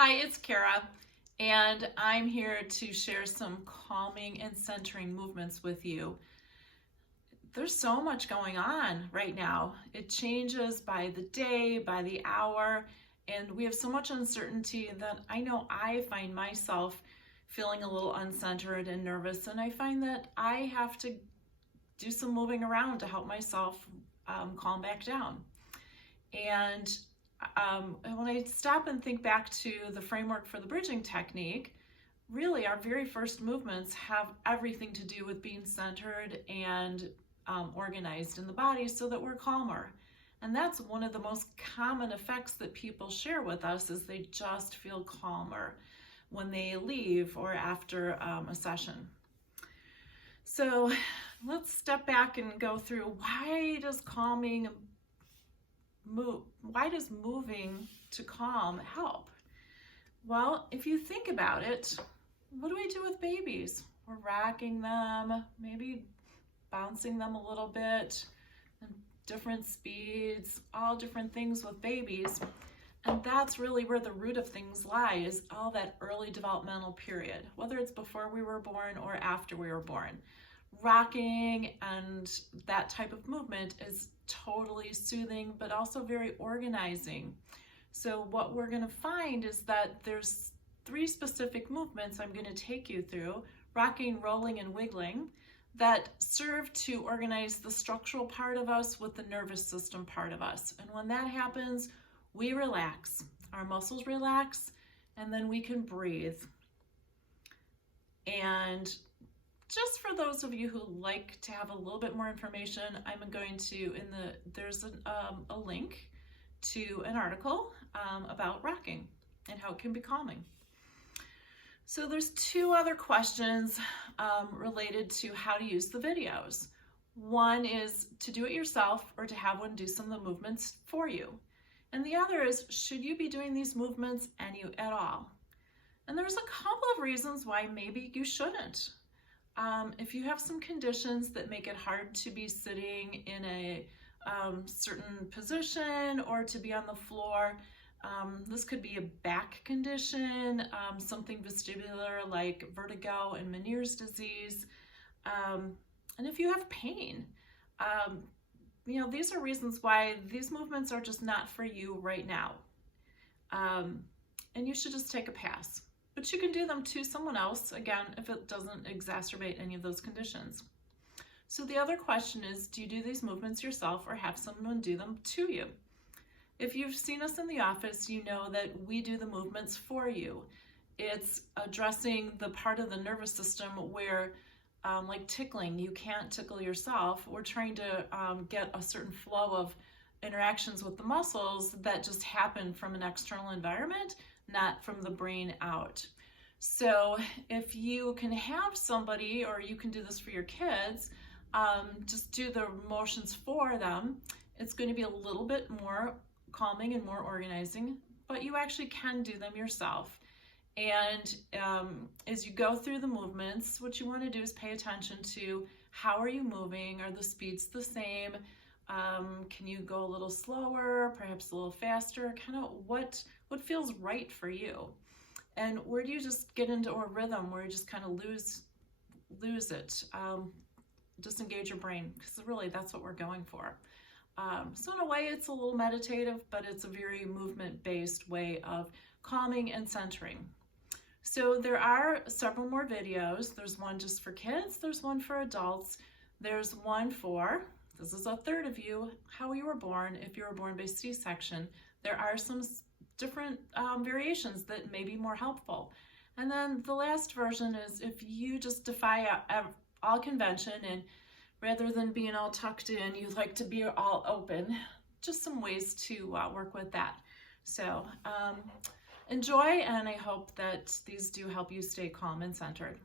Hi, it's Cara, and I'm here to share some calming and centering movements with you. There's so much going on right now. It changes by the day, by the hour, and we have so much uncertainty that I know I find myself feeling a little uncentered and nervous, and I find that I have to do some moving around to help myself calm back down. And when I stop and think back to the framework for the bridging technique, really our very first movements have everything to do with being centered and organized in the body so that we're calmer. And that's one of the most common effects that people share with us is they just feel calmer when they leave or after a session. So let's step back and go through why does moving to calm help? Well, if you think about it, what do we do with babies? We're rocking them, maybe bouncing them a little bit, and different speeds, all different things with babies. And that's really where the root of things lies, all that early developmental period, whether it's before we were born or after we were born. Rocking and that type of movement is totally soothing, but also very organizing. So what we're going to find is that there's 3 specific movements I'm going to take you through, rocking, rolling, and wiggling, that serve to organize the structural part of us with the nervous system part of us. And when that happens, we relax, our muscles relax, and then we can breathe. And just for those of you who like to have a little bit more information, I'm going to, there's a link to an article about rocking and how it can be calming. So there's 2 other questions related to how to use the videos. One is to do it yourself or to have one do some of the movements for you. And the other is, should you be doing these movements at all? And there's a couple of reasons why maybe you shouldn't. If you have some conditions that make it hard to be sitting in a certain position or to be on the floor, this could be a back condition, something vestibular like vertigo and Meniere's disease, and if you have pain. These are reasons why these movements are just not for you right now. And you should just take a pass. But you can do them to someone else, again, if it doesn't exacerbate any of those conditions. So the other question is, do you do these movements yourself or have someone do them to you? If you've seen us in the office, you know that we do the movements for you. It's addressing the part of the nervous system where, like tickling, you can't tickle yourself. We're trying to get a certain flow of interactions with the muscles that just happen from an external environment, not from the brain out. So if you can have somebody, or you can do this for your kids, just do the motions for them, it's going to be a little bit more calming and more organizing, but you actually can do them yourself. And as you go through the movements, what you want to do is pay attention to how are you moving? Are the speeds the same? Can you go a little slower, perhaps a little faster? Kind of what feels right for you? And where do you just get into a rhythm where you just kind of lose it? Disengage your brain, because really that's what we're going for. So in a way, it's a little meditative, but it's a very movement-based way of calming and centering. So there are several more videos. There's one just for kids. There's one for adults. There's one for, this is a third of you, how you were born, if you were born by C-section. There are some different variations that may be more helpful. And then the last version is if you just defy all convention and rather than being all tucked in, you like to be all open, just some ways to work with that. So enjoy, and I hope that these do help you stay calm and centered.